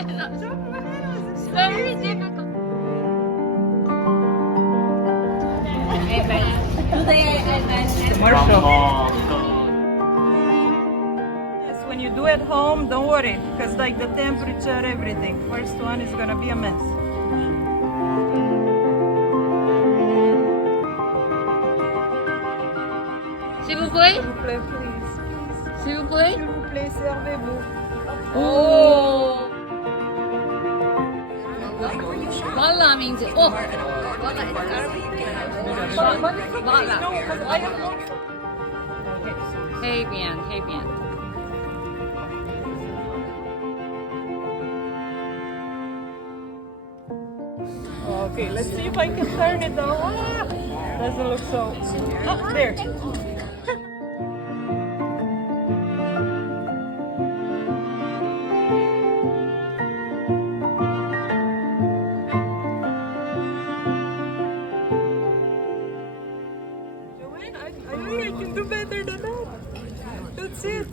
It's very difficult. Today I mentioned Commercial. Yes, when you do at home, don't worry, because like the temperature, everything. First one is gonna be a mess. S'il vous plaît. S'il vous plaît, please. S'il vous plaît. S'il vous plaît, servez-vous. Oh. Valla means oh. Valla. Hey bien, hey bien. Okay, let's see if I can turn it though. Ah, doesn't look so. Oh, there. Joanne, I know I can do better than that. That's it.